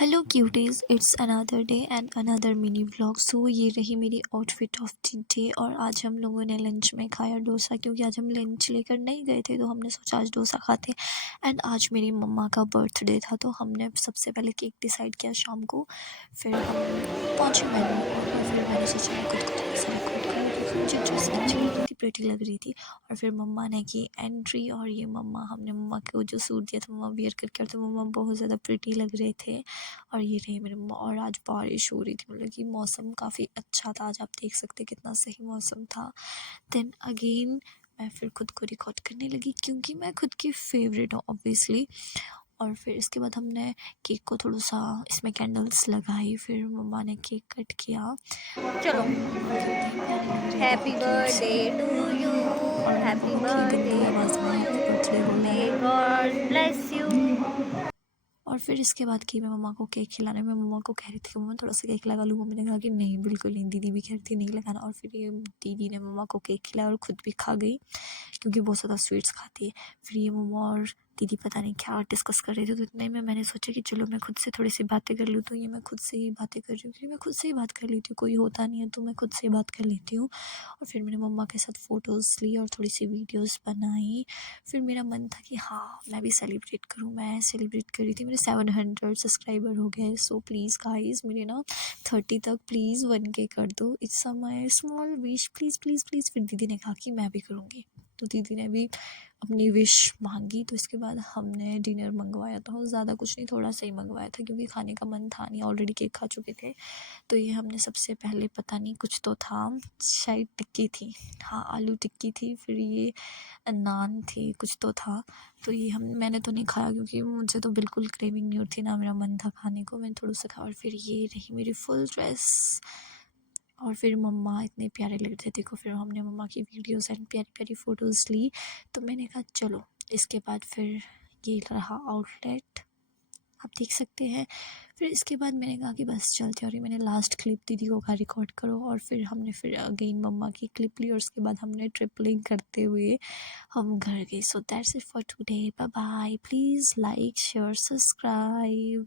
Hello cuties, it's another day and another mini vlog. So ये रही मेरी outfit of the day. और आज हम लोगों ने लंच में खाया डोसा, क्योंकि आज हम लंच लेकर नहीं गए थे तो हमने सोचा आज डोसा खाते। एंड आज मेरी मम्मा का बर्थडे था तो हमने सबसे पहले केक डिसाइड किया शाम को। फिर हम पहुँचे वेन्यू और फिर मैंने सोचा मैं खुद को थोड़ा सा डेकोरेट कर लूँ क्योंकि मुझे ड्रेस अच्छी लग रही थी, प्रिटी लग रही थी। और फिर मम्मा ने की एंट्री और ये हमने मम्मा को जो सूट दिया था मम्मा वियर करके, और तो मम्मा बहुत ज़्यादा प्रिटी लग रहे थे। और ये रही मेरी मम्मा। और आज बारिश हो रही थी, मतलब कि मौसम काफ़ी अच्छा था। आज आप देख सकते कितना सही मौसम था। देन अगेन मैं फिर खुद को रिकॉर्ड करने लगी क्योंकि मैं खुद की फेवरेट हूँ ऑब्वियसली। और फिर इसके बाद हमने केक को थोड़ा सा इसमें कैंडल्स लगाई, फिर मम्मा ने केक कट किया। चलो। और मम्मा कितनी प्यारी लग रही थी हैप्पी वो क्यूट सी। Birthday to you. और मम्मा हैप्पी बहुत ही बर्थडे गंदी आवाज़ में टू हैप्पी बर्थडे यू। बोल मे रही है। God bless you. और फिर इसके बाद कि मैं मम्मा को केक खिलाने में मम्मा को कह रही थी कि मम्मा थोड़ा सा केक लगा लूँ। मम्मी ने कहा कि नहीं बिल्कुल नहीं, दीदी भी कह रही थी नहीं लगाना। और फिर ये दीदी ने मम्मा को केक खिलाया और ख़ुद भी खा गई क्योंकि बहुत ज़्यादा स्वीट्स खाती है। फिर ये मम्मा और दीदी पता नहीं क्या डिस्कस कर रहे थे, तो इतने में मैंने सोचा कि चलो मैं खुद से थोड़ी सी बातें कर लूँ। तो ये मैं खुद से ही बातें कर रही हूँ क्योंकि मैं खुद से ही बात कर लेती हूँ, कोई होता नहीं है तो मैं खुद से ही बात कर लेती हूँ। और फिर मैंने मम्मा के साथ फ़ोटोज़ ली और थोड़ी सी वीडियोज़ बनाई। फिर मेरा मन था कि हाँ मैं भी सेलिब्रेट करूँ। मैं सेलिब्रेट कर रही थी, मेरे 700 सब्सक्राइबर हो गए। सो प्लीज़ गाइज़ मेरे ना 30 तक प्लीज़ 1K कर दो। It's a my small wish, please please please. फिर दीदी ने कहा कि मैं भी करूँगी, तो दीदी ने भी अपनी विश मांगी। तो इसके बाद हमने डिनर मंगवाया था, ज़्यादा कुछ नहीं, थोड़ा सा ही मंगवाया था क्योंकि खाने का मन था नहीं, ऑलरेडी केक खा चुके थे। तो ये हमने सबसे पहले पता नहीं कुछ तो था, शायद टिक्की थी, हाँ आलू टिक्की थी। फिर ये नान थी, कुछ तो था। तो ये मैंने तो नहीं खाया क्योंकि मुझे तो बिल्कुल क्रेविंग नहीं होती, ना मेरा मन था खाने को, मैंने थोड़ा सा खाया। और फिर ये रही मेरी फुल ड्रेस। और फिर मम्मा इतने प्यारे लग रहे थे, देखो। फिर हमने मम्मा की वीडियोस एंड प्यारी प्यारी फ़ोटोज़ ली। तो मैंने कहा चलो इसके बाद फिर ये रहा आउटलेट, आप देख सकते हैं। फिर इसके बाद मैंने कहा कि बस चलते, और ये मैंने लास्ट क्लिप दीदी को कहा रिकॉर्ड करो। और फिर हमने फिर अगेन मम्मा की क्लिप ली और उसके बाद हमने ट्रिपलिंग करते हुए हम घर गए। So that's it for today, bye bye. Please like share subscribe.